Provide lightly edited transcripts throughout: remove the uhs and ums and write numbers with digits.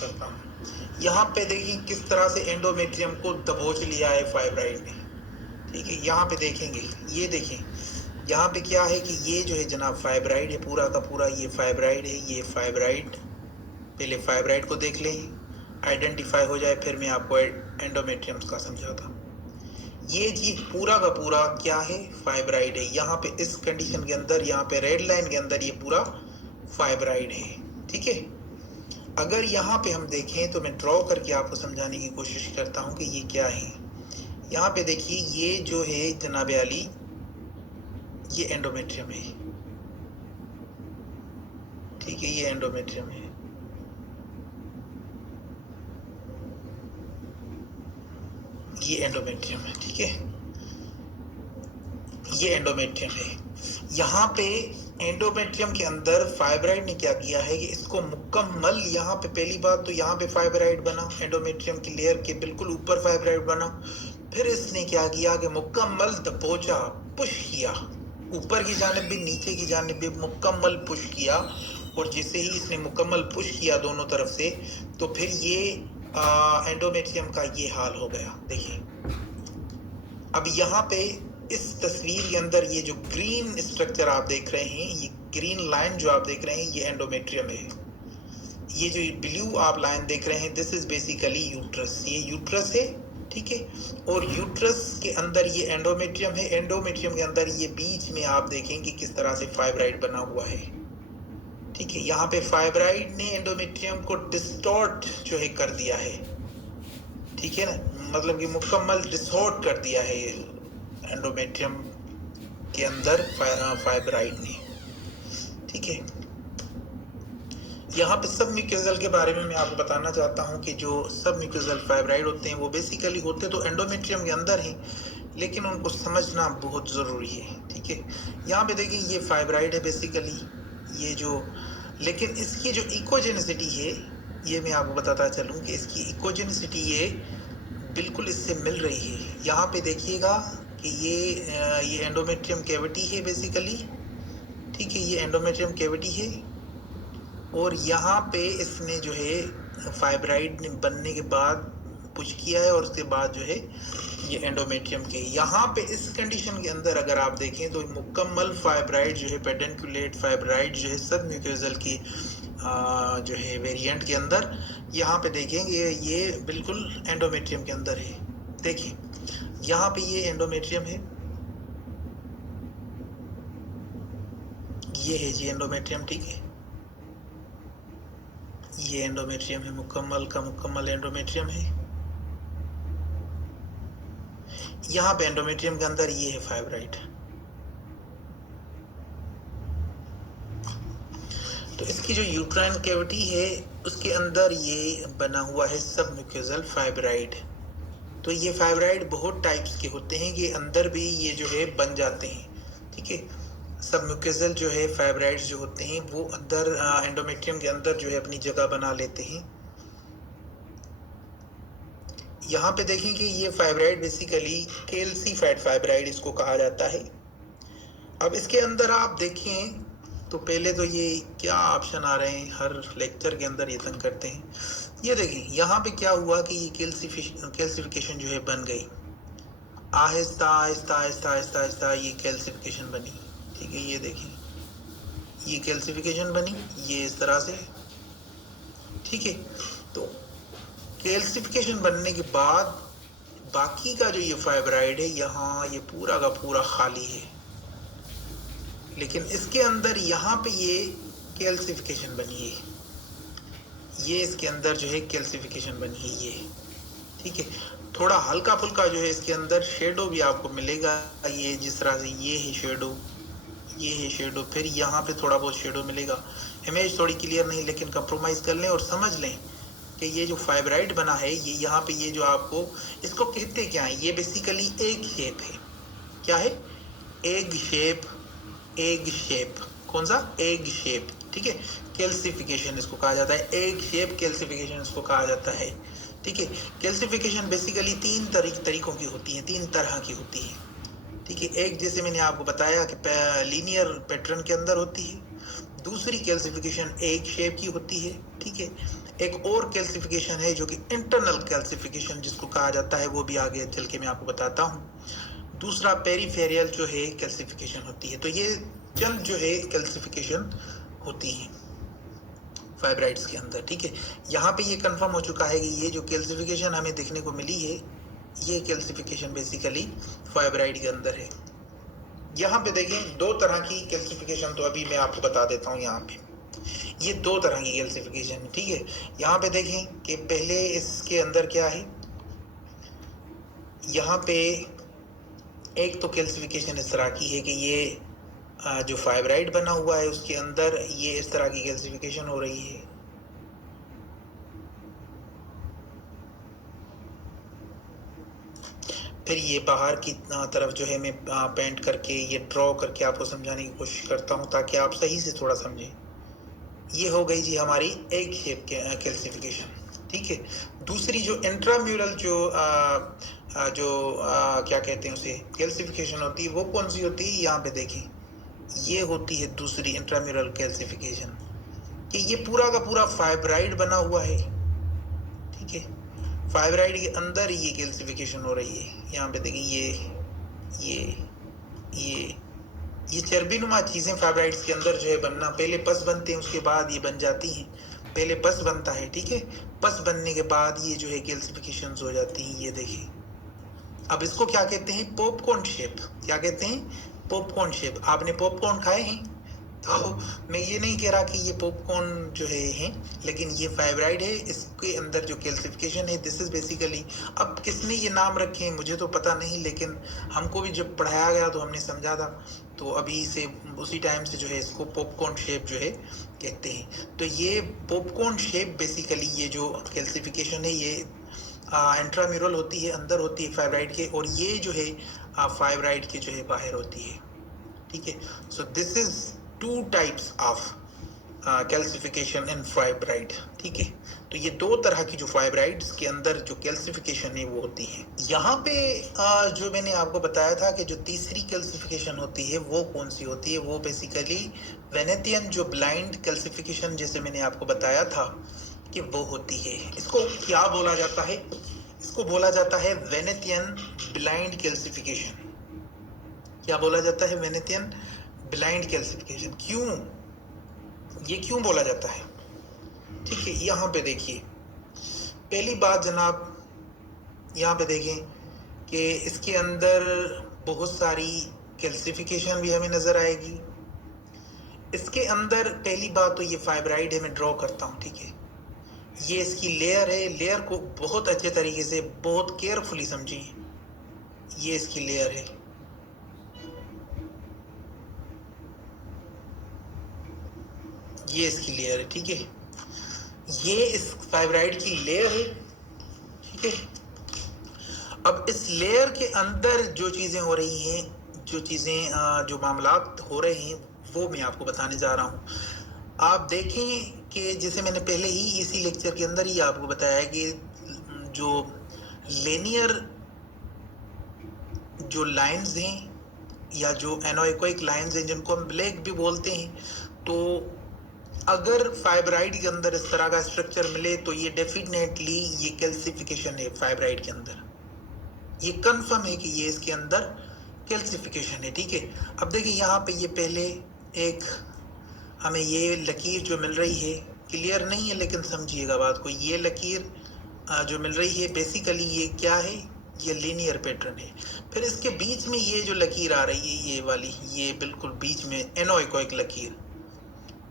करता हूँ। यहाँ पे देखिए किस तरह से एंडोमेट्रियम को दबोच लिया है फाइब्राइड ने, ठीक है। यहाँ पे देखेंगे, ये देखें, यहाँ पे क्या है कि ये जो है जनाब फाइब्राइड है, पूरा का पूरा ये फाइब्राइड है, ये फाइब्राइड। पहले फाइब्राइड को देख लें, आइडेंटिफाई हो जाए, फिर मैं आपको एंडोमेट्रियम का समझाता हूँ। ये चीज पूरा का पूरा क्या है, फाइब्राइड है। यहाँ पे इस कंडीशन के अंदर, यहाँ पे रेड लाइन के अंदर ये पूरा फाइब्राइड है, ठीक है। अगर यहाँ पे हम देखें तो मैं ड्रॉ करके आपको समझाने की कोशिश करता हूँ कि ये क्या है। यहाँ पे देखिए, ये जो है जनाब अली, ये एंडोमेट्रियम है, ठीक है, ये एंडोमेट्रियम है। ये एंडोमेट्रियम है, ठीक है, ये एंडोमेट्रियम है। यहाँ पे एंडोमेट्रियम के अंदर फाइब्राइड ने क्या किया है कि इसको मुकम्मल, यहाँ पे पहली बात तो यहाँ पे फाइब्राइड बना, एंडोमेट्रियम की लेयर के बिल्कुल ऊपर फाइब्राइड बना। फिर इसने क्या किया कि मुकम्मल दबोचा, पुश किया, ऊपर की जानिब भी नीचे की जानिब भी मुकम्मल पुश किया। और जैसे ही इसने मुकम्मल पुश किया दोनों तरफ से, तो फिर ये एंडोमेट्रियम का ये हाल हो गया। देखिए अब यहाँ पे इस तस्वीर के अंदर ये जो ग्रीन स्ट्रक्चर आप देख रहे हैं, ये ग्रीन लाइन जो आप देख रहे हैं, ये एंडोमेट्रियम है। ये जो ब्लू आप लाइन देख रहे हैं, दिस इज बेसिकली यूट्रस, ये यूट्रस है, ठीक है। और यूट्रस के अंदर ये एंडोमेट्रियम है। एंडोमेट्रियम के अंदर ये बीच में आप देखेंगे किस तरह से फाइब्राइड बना हुआ है, ठीक है। यहाँ पे फाइब्राइड ने एंडोमेट्रियम को डिस्टॉर्ट जो है कर दिया है, ठीक है ना, मतलब कि मुकम्मल डिसऑर्ट कर दिया है एंडोमेट्रियम के अंदर फाइब्राइड ने, ठीक है। यहाँ पे सब म्यूकोसल के बारे में मैं आपको बताना चाहता हूँ कि जो सब म्यूकोसल फाइब्राइड होते हैं वो बेसिकली होते तो एंडोमेट्रियम के अंदर हैं, लेकिन उनको समझना बहुत ज़रूरी है, ठीक है। यहाँ पे देखिए ये फाइब्राइड है बेसिकली, ये जो, लेकिन इसकी जो इकोजेनिसिटी है, ये मैं आपको बताता चलूँ कि इसकी इकोजेनिसिटी ये बिल्कुल इससे मिल रही है। यहाँ पे देखिएगा कि ये एंडोमेट्रियम कैविटी है बेसिकली, ठीक है, ये एंडोमेट्रियम कैविटी है। और यहाँ पे इसने जो है फाइब्राइड बनने के बाद पुश किया है, और उसके बाद जो है ये एंडोमेट्रियम के, यहाँ पे इस कंडीशन के अंदर अगर आप देखें तो मुकम्मल फाइब्राइड जो है, पेडेंकुलेट फाइब्राइड जो है सब म्यूकोसल की जो है वेरिएंट के अंदर, यहाँ पे देखेंगे ये बिल्कुल एंडोमेट्रियम के अंदर है। देखिए यहाँ पे ये एंडोमेट्रियम है, ये है जी एंडोमेट्रियम, ठीक है, ये एंडोमेट्रियम है, मुकम्मल का मुकम्मल एंडोमेट्रियम है। यहाँ पे एंडोमेट्रियम के अंदर ये है फाइब्राइड। तो इसकी जो यूट्राइन कैविटी है उसके अंदर ये बना हुआ है सब म्यूकोसल फाइब्राइड। तो ये फाइब्राइड बहुत टाइप्स के होते हैं, ये अंदर भी ये जो है बन जाते हैं, ठीक है। सब म्यूकोसल जो है फाइब्राइड्स जो होते हैं वो अंदर एंडोमेट्रियम के अंदर जो है अपनी जगह बना लेते हैं। यहाँ पे देखें कि ये फाइब्राइड बेसिकली कैल्सीफाइड फाइब्राइड इसको कहा जाता है। अब इसके अंदर आप देखें तो पहले तो ये क्या ऑप्शन आ रहे हैं हर लेक्चर के अंदर, ये तंग करते हैं। ये देखें यहाँ पे क्या हुआ कि ये कैल्सिफिकेशन जो है बन गई, आहिस्ता आहिस्ता आहिस्ता आहिस्ता आहिस्ता ये कैल्सिफिकेशन बनी, ठीक है। ये देखें ये कैल्सिफिकेशन बनी, ये इस तरह से, ठीक है। तो कैल्सिफिकेशन बनने के बाद बाकी का जो ये फाइब्राइड है यहाँ ये पूरा का पूरा खाली है, लेकिन इसके अंदर यहाँ पे ये कैल्सिफिकेशन बनी है, ये इसके अंदर जो है कैल्सिफिकेशन बनी है ये, ठीक है। थोड़ा हल्का फुल्का जो है इसके अंदर शेडो भी आपको मिलेगा, ये जिस तरह से ये है शेडो, ये है शेडो, फिर यहाँ पे थोड़ा बहुत शेडो मिलेगा। इमेज थोड़ी क्लियर नहीं, लेकिन कंप्रोमाइज़ कर लें और समझ लें कि ये जो फाइब्राइड बना है ये यहाँ पे ये जो आपको, इसको कहते क्या है, ये बेसिकली एग शेप है। क्या है? एग शेप, एग शेप, कौन सा? एग शेप, ठीक है। कैल्सिफिकेशन इसको कहा जाता है, एग शेप कैल्सिफिकेशन इसको कहा जाता है, ठीक है। कैल्सिफिकेशन बेसिकली तीन तरीकों की होती है, तीन तरह की होती है, ठीक है। एक जैसे मैंने आपको बताया कि लीनियर पैटर्न के अंदर होती है, दूसरी कैल्सिफिकेशन एग शेप की होती है, ठीक है। एक और कैल्सिफिकेशन है जो कि इंटरनल कैल्सिफिकेशन जिसको कहा जाता है, वो भी आगे चल के मैं आपको बताता हूँ। दूसरा पेरीफेरियल जो है कैल्सिफिकेशन होती है। तो ये चंद जो है कैल्सिफिकेशन होती है फाइब्राइड्स के अंदर, ठीक है। यहाँ पे ये कंफर्म हो चुका है कि ये जो कैल्सिफिकेशन हमें देखने को मिली है, ये कैल्सिफिकेशन बेसिकली फाइब्राइड के अंदर है। यहाँ पे देखें दो तरह की कैल्सिफिकेशन, तो अभी मैं आपको बता देता हूँ। यहाँ पे ये दो तरह की कैल्सिफिकेशन है, ठीक है। यहाँ पे देखें कि पहले इसके अंदर क्या है। यहाँ पे एक तो कैल्सिफिकेशन इस तरह की है कि ये जो फाइब्राइड बना हुआ है उसके अंदर ये इस तरह की कैल्सिफिकेशन हो रही है। फिर ये बाहर की तरफ जो है मैं पेंट करके ये ड्रॉ करके आपको समझाने की कोशिश करता हूँ ताकि आप सही से थोड़ा समझें। ये हो गई जी हमारी एक शेप कैल्सिफिकेशन, ठीक है। दूसरी जो इंट्राम्यूरल क्या कहते हैं उसे कैल्सिफिकेशन होती है, वो कौन सी होती है। यहाँ पे देखें, ये होती है दूसरी इंट्राम्यूरल कैल्सिफिकेशन, कि ये पूरा का पूरा फाइब्राइड बना हुआ है, ठीक है। फाइब्राइड के अंदर ये कैल्सिफिकेशन हो रही है। यहाँ पे देखिए ये चर्बीनुमा चीजें फाइब्राइड्स के अंदर जो है बनना, पहले पस बनते हैं उसके बाद ये बन जाती हैं। पहले पस बनता है, ठीक है। पस बनने के बाद ये जो है कैल्सिफिकेशन हो जाती हैं। ये देखिए, अब इसको क्या कहते हैं, पॉपकॉर्न शेप। क्या कहते हैं, पॉपकॉर्न शेप। आपने पॉपकॉर्न खाए हैं, तो मैं ये नहीं कह रहा कि ये पॉपकॉर्न जो है लेकिन ये फाइब्राइड है। इसके अंदर जो कैल्सिफिकेशन है दिस इज बेसिकली, अब किसने ये नाम रखे हैं मुझे तो पता नहीं, लेकिन हमको भी जब पढ़ाया गया तो हमने समझा था, तो अभी से उसी टाइम से जो है इसको पॉपकॉर्न शेप जो है कहते हैं। तो ये पॉपकॉर्न शेप बेसिकली ये जो कैल्सिफिकेशन है ये इंट्राम्यूरल होती है, अंदर होती है फाइब्राइड के, और ये जो है फाइब्राइड के जो है बाहर होती है, ठीक है। So this is two types of calcification in fibroid, ठीक है। तो ये दो तरह की जो फाइब्राइड्स के अंदर जो कैल्सिफिकेशन है वो होती है। यहाँ पे जो मैंने आपको बताया था कि जो तीसरी कैल्सिफिकेशन होती है वो कौन सी होती है, वो बेसिकली वेनेथियन जो ब्लाइंड कैल्सिफिकेशन, जैसे मैंने आपको बताया था कि वो होती है। इसको क्या बोला जाता है, इसको बोला जाता है वेनेथियन ब्लाइंड कैल्सिफिकेशन। क्या बोला जाता है, वेनेथियन ब्लाइंड कैल्सिफिकेशन। क्यों, ये क्यों बोला जाता है, ठीक है। यहाँ पे देखिए, पहली बात जनाब, यहाँ पे देखें कि इसके अंदर बहुत सारी कैल्सिफिकेशन भी हमें नजर आएगी। इसके अंदर पहली बात तो ये फाइब्राइड है, मैं ड्रॉ करता हूँ, ठीक है। ये इसकी लेयर है, लेयर को बहुत अच्छे तरीके से बहुत केयरफुली समझिए। ये इसकी लेयर है, ये इसकी लेयर है, ठीक है। ये इस फाइब्राइड की लेयर है, ठीक है। अब इस लेयर के अंदर जो चीजें हो रही हैं, जो मामलात हो रहे हैं वो मैं आपको बताने जा रहा हूँ। आप देखें कि जैसे मैंने पहले ही इसी लेक्चर के अंदर ही आपको बताया कि जो लेनियर जो लाइंस हैं या जो एनोइकोइक लाइंस हैं जिनको हम ब्लैक भी बोलते हैं, तो अगर फाइब्राइड के अंदर इस तरह का स्ट्रक्चर मिले तो ये डेफिनेटली ये कैल्सिफिकेशन है फाइब्राइड के अंदर। ये कंफर्म है कि ये इसके अंदर कैल्सिफिकेशन है, ठीक है। अब देखिए यहाँ पे ये पहले एक हमें ये लकीर जो मिल रही है, क्लियर नहीं है लेकिन समझिएगा बात को, ये लकीर जो मिल रही है बेसिकली ये क्या है, ये लीनियर पैटर्न है। फिर इसके बीच में ये जो लकीर आ रही है ये वाली, ये बिल्कुल बीच में एनोइकोइक लकीर।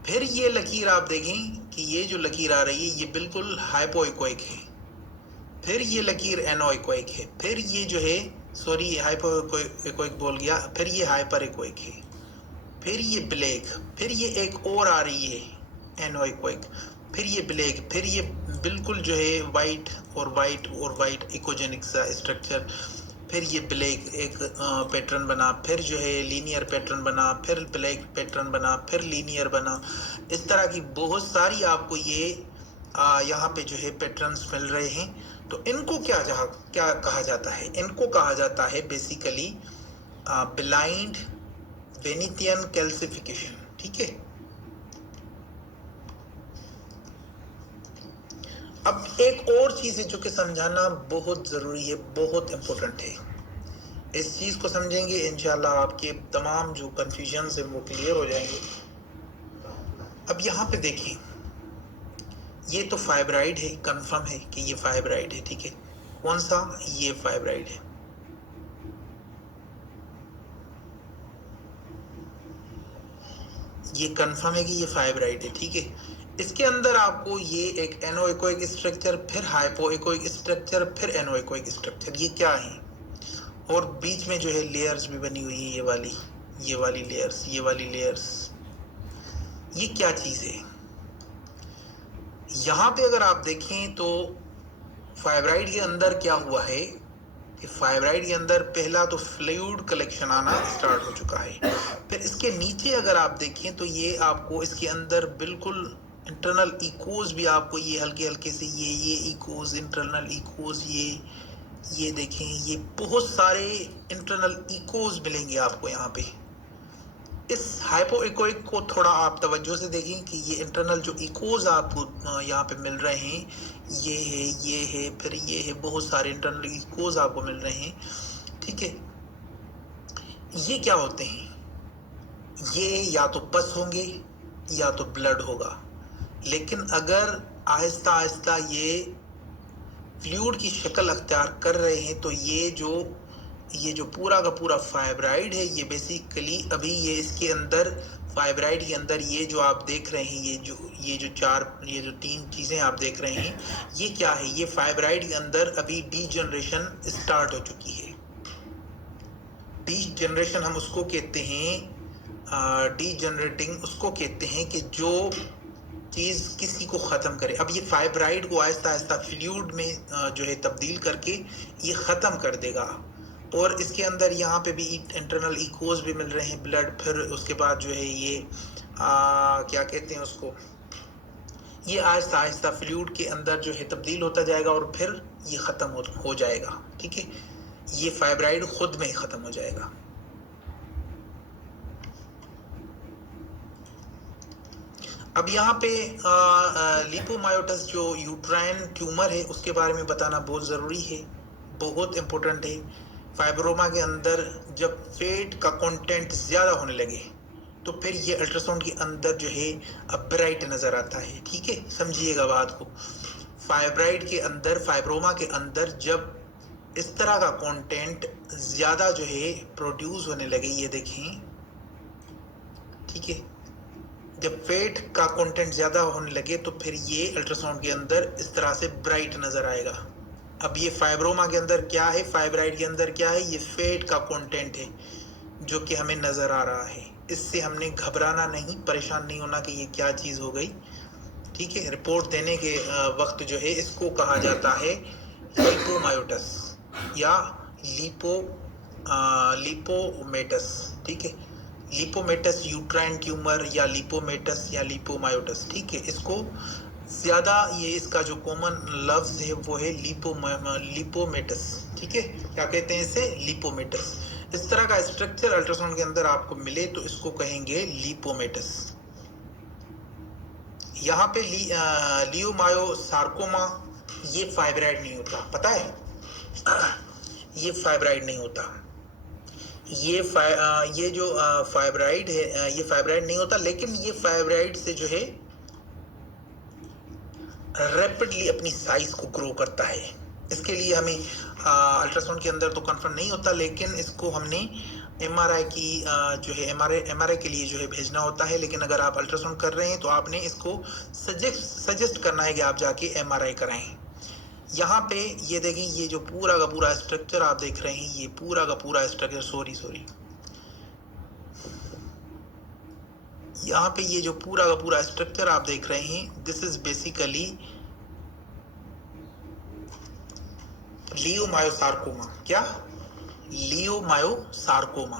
फिर ये लकीर आप देखें कि ये जो लकीर आ रही है ये बिल्कुल हाइपोइकोइक है। फिर ये लकीर एनोइकोइक है। फिर ये जो है, सॉरी हाइपोइकोइक बोल गया, फिर ये हाइपर इकोइक है। फिर ये ब्लैक, फिर ये एक और आ रही है एनोइकोइक, फिर ये ब्लैक, फिर ये बिल्कुल जो है वाइट और वाइट और वाइट इकोजेनिक सा स्ट्रक्चर। फिर ये ब्लैक एक पैटर्न बना, फिर जो है लीनियर पैटर्न बना, फिर ब्लैक पैटर्न बना, फिर लीनियर बना। इस तरह की बहुत सारी आपको ये यहाँ पे जो है पैटर्न्स मिल रहे हैं। तो इनको क्या कहा जाता है, इनको कहा जाता है बेसिकली ब्लाइंड वेनेथियन कैल्सिफिकेशन, ठीक है। अब एक और चीज है जो कि समझाना बहुत जरूरी है, बहुत इंपॉर्टेंट है। इस चीज को समझेंगे इंशाल्लाह आपके तमाम जो कंफ्यूजन है वो क्लियर हो जाएंगे। अब यहाँ पे देखिए, ये तो फाइब्राइड है, कंफर्म है कि ये फाइब्राइड है, ठीक है। कौन सा? ये फाइब्राइड है। ये कंफर्म है कि ये फाइब्राइड है, ठीक है। इसके अंदर आपको ये एक एनोइकोइक स्ट्रक्चर, फिर हाइपोइकोइक स्ट्रक्चर, फिर एनोइकोइक स्ट्रक्चर, ये क्या है? और बीच में जो है लेयर्स भी बनी हुई है, ये वाली लेयर्स, ये वाली लेयर्स। ये क्या चीज है? यहां पे अगर आप देखें तो फाइब्राइड के अंदर क्या हुआ है कि फाइब्राइड के अंदर पहला तो फ्लूइड कलेक्शन आना स्टार्ट हो चुका है। फिर इसके नीचे अगर आप देखें तो ये आपको इसके अंदर बिल्कुल इंटरनल इकोज भी आपको ये हल्के हल्के से ये इकोज, इंटरनल इकोज, ये देखें, ये बहुत सारे इंटरनल इकोज मिलेंगे आपको यहाँ पे। इस हाइपोइकोइक को थोड़ा आप तवज्जो से देखें कि ये इंटरनल जो इकोज आपको यहाँ पे मिल रहे हैं, ये है, फिर ये है, बहुत सारे इंटरनल इकोज आपको मिल रहे हैं, ठीक है। ये क्या होते हैं? ये या तो पस होंगे या तो ब्लड होगा। लेकिन अगर आहिस्ता आहिस्ता ये फ्लूइड की शक्ल अख्तियार कर रहे हैं तो ये जो पूरा का पूरा फाइब्राइड है, ये बेसिकली अभी ये इसके अंदर फाइब्राइड के अंदर ये जो आप देख रहे हैं, ये जो तीन चीजें आप देख रहे हैं, ये क्या है? ये फाइब्राइड के अंदर अभी डीजनरेशन स्टार्ट हो चुकी है। डीजनरेशन हम उसको कहते हैं, डीजनरेटिंग उसको कहते हैं कि जो चीज किसी को खत्म करे। अब ये फाइब्राइड को आहिस्ता आहिस्ता फ्लूइड में जो है तब्दील करके ये खत्म कर देगा। और इसके अंदर यहाँ पे भी इंटरनल इकोज भी मिल रहे हैं, ब्लड, फिर उसके बाद जो है ये क्या कहते हैं उसको, ये आहिस्ता आहिस्ता फ्लूइड के अंदर जो है तब्दील होता जाएगा और फिर ये खत्म हो जाएगा, ठीक है। ये फाइब्राइड खुद में खत्म हो जाएगा। अब यहाँ पे लिपोमायोसिस जो यूट्राइन ट्यूमर है उसके बारे में बताना बहुत ज़रूरी है, बहुत इम्पोर्टेंट है। फाइब्रोमा के अंदर जब फेट का कंटेंट ज़्यादा होने लगे तो फिर ये अल्ट्रासाउंड के अंदर जो है अब ब्राइट नज़र आता है, ठीक है। समझिएगा बात को। फाइब्राइड के अंदर, फाइब्रोमा के अंदर जब इस तरह का कंटेंट ज़्यादा जो है प्रोड्यूस होने लगे, ये देखें, ठीक है। जब फेट का कंटेंट ज़्यादा होने लगे तो फिर ये अल्ट्रासाउंड के अंदर इस तरह से ब्राइट नज़र आएगा। अब ये फाइब्रोमा के अंदर क्या है, फाइब्राइड के अंदर क्या है? ये फेट का कंटेंट है जो कि हमें नज़र आ रहा है। इससे हमने घबराना नहीं, परेशान नहीं होना कि ये क्या चीज़ हो गई, ठीक है। रिपोर्ट देने के वक्त जो है इसको कहा जाता है लिपोमायोसिस या लिपोमेटस, ठीक है। लिपोमेटस यूट्राइन ट्यूमर या लिपोमायोसिस, ठीक है। इसको ज़्यादा ये इसका जो कॉमन लफ्ज़ है वो है लिपोमेटस, ठीक है। क्या कहते हैं इसे? लिपोमेटस। इस तरह का स्ट्रक्चर अल्ट्रासाउंड के अंदर आपको मिले तो इसको कहेंगे लिपोमेटस। यहाँ पे लियोमायोसार्कोमा, ये फाइब्राइड नहीं होता, पता है? ये फाइब्राइड नहीं होता। ये जो फाइब्राइड है, ये फाइब्राइड नहीं होता, लेकिन ये फाइब्राइड से जो है रैपिडली अपनी साइज को ग्रो करता है। इसके लिए हमें अल्ट्रासाउंड के अंदर तो कंफर्म नहीं होता, लेकिन इसको हमने एमआरआई की जो है एमआरआई के लिए जो है भेजना होता है। लेकिन अगर आप अल्ट्रासाउंड कर रहे हैं तो आपने इसको सजेस्ट करना है कि आप जाके एमआरआई कराएं। यहाँ पे ये देखें, ये जो पूरा का पूरा स्ट्रक्चर आप देख रहे हैं, ये पूरा का पूरा स्ट्रक्चर, सॉरी, यहाँ पे ये जो पूरा का पूरा स्ट्रक्चर आप देख रहे हैं, दिस इज बेसिकली लियोमायोसार्कोमा। क्या? लियोमायोसार्कोमा।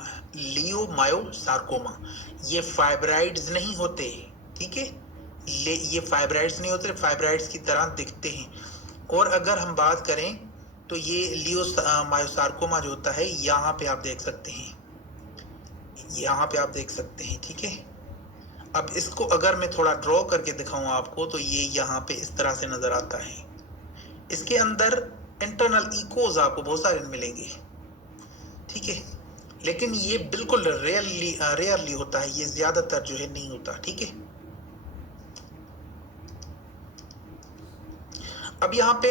ये फाइब्राइड्स नहीं होते, ठीक है। ये फाइब्राइड्स नहीं होते, फाइब्राइड्स की तरह दिखते हैं। और अगर हम बात करें तो ये लियोमायोसार्कोमा जो होता है, यहाँ पे आप देख सकते हैं, ठीक है। अब इसको अगर मैं थोड़ा ड्रॉ करके दिखाऊं आपको तो ये यहाँ पे इस तरह से नजर आता है, इसके अंदर इंटरनल इकोज आपको बहुत सारे मिलेंगे, ठीक है, लेकिन ये बिल्कुल रेयरली होता है, ये ज्यादातर जो है नहीं होता, ठीक है। अब यहाँ पे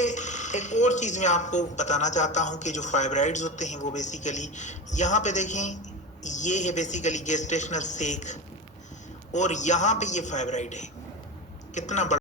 एक और चीज मैं आपको बताना चाहता हूँ कि जो फाइब्राइड्स होते हैं वो बेसिकली, यहाँ पे देखें, ये है बेसिकली गेस्टेशनल सेक, और यहाँ पे ये फाइब्राइड है, कितना बड़ा